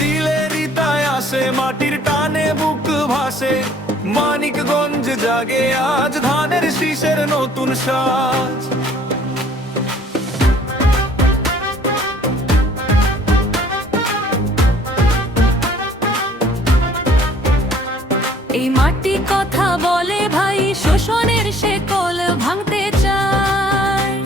দিলে হৃদয় আসে, মাটির টানে বুক ভাসে। মানিকগঞ্জ জাগে আজ, ধানের শীষের নতুন সাজ। এই মাটি কথা বলে ভাই, শোষণের শেকল ভাঙতে চায়।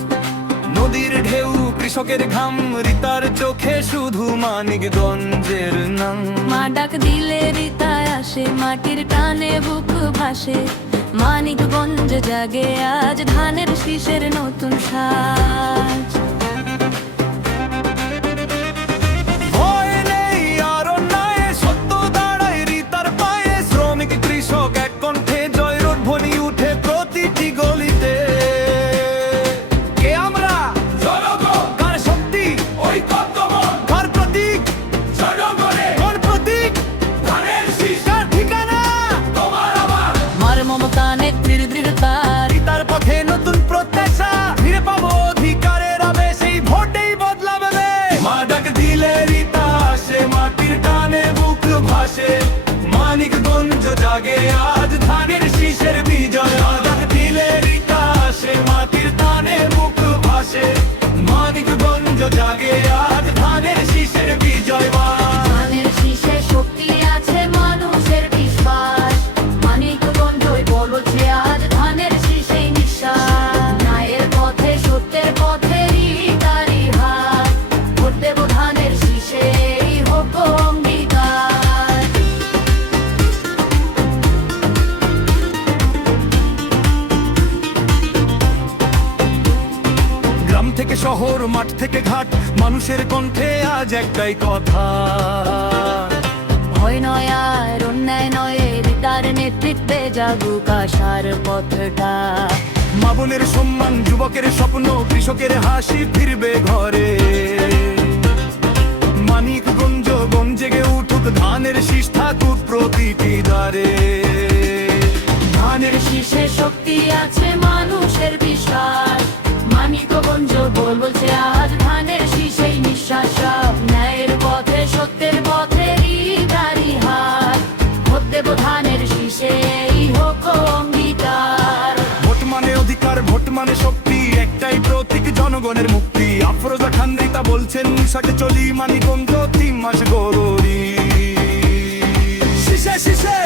নদীর ঢেউ, কৃষকের ঘাম, রিতার চোখে শুধু মানিকগঞ্জের নাম। মা ডাক দিলে হৃদয় আসে, মাটির টানে বুক ভাসে। মানিকগঞ্জ জাগে আজ, ধানের শীষের নতুন সাজ। ভয় নেই আর অন্যায়ে, সত্য দাঁড়ায় রিতার পায়ে। শ্রমিক কৃষক এক কণ্ঠে, জয়রোড ধ্বনি উঠে প্রতিটি গলিতে। কে আমরা? জনগণ। কার শক্তি? ঐক্যবদ্ধ। কার প্রতীক? জনগণের। কোন প্রতীক? ধানের শীষ। কার ঠিকানা? তোমার আমার। মার মমতা নেত্রীর দৃঢ়তা, রিতার পথে নতুন প্রত্যাশা। ফিরে পাবো অধিকারের আবেশ, এই ভোটেই বদলাবে দেশ। মা ডাক দিলে রিতা আসে, মাটির টানে বুক ভাসে। মানিকগঞ্জ জাগে আজ, ধানের শীষের বিজয়। মা ডাক দিলে রিতা আসে, মাটির টানে বুক ভাসে। মানিকগঞ্জ জাগে আজ, ধানের শীষের বিজয়। ধানের শীষে শক্তি আছে, মানুষের বিশ্বাস। মানিকগঞ্জই বলছে আজ, ধানের শীষেই নিঃশ্বাস। ন্যায়ের পথে, সত্যের পথে হৃদয়ই হাত। ভোট দেব ধানের শীষে, এই হোক অঙ্গীকার। গ্রাম থেকে শহর, মাঠ থেকে ঘাট, মানুষের কণ্ঠে আজ একটাই কথা। ভয় নয় আর অন্যায় নয়, হৃদয়ের নেতৃত্বে জাগুক আশার পথটা। মা বোনের সম্মান, যুবকের স্বপ্ন, কৃষকের হাসি ফিরবে ঘরে। মানিকগঞ্জ গঞ্জেগে উঠুক, ধানের শীষ থাকুক প্রতিটি দ্বারে। ধানের শীষে শক্তি আছে, মানুষের বিশ্বাস। মানিকগঞ্জ বলছে আজ, ধানের শীষেই নিঃশ্বাস। সব ন্যায়ের পথে, সত্যের পথে হৃদয়ই হাত। ভোট দেব ধানের শীষে, এই হোক অঙ্গীকার। ভোট মানে অধিকার, ভোট মানে শক্তি, একটাই প্রতীক জনগণের মুক্তি। আফরোজা খান রিতা বলছেন, সাথে চলি মানিকগঞ্জ 3 মাস গরুরি। শীষে শীষে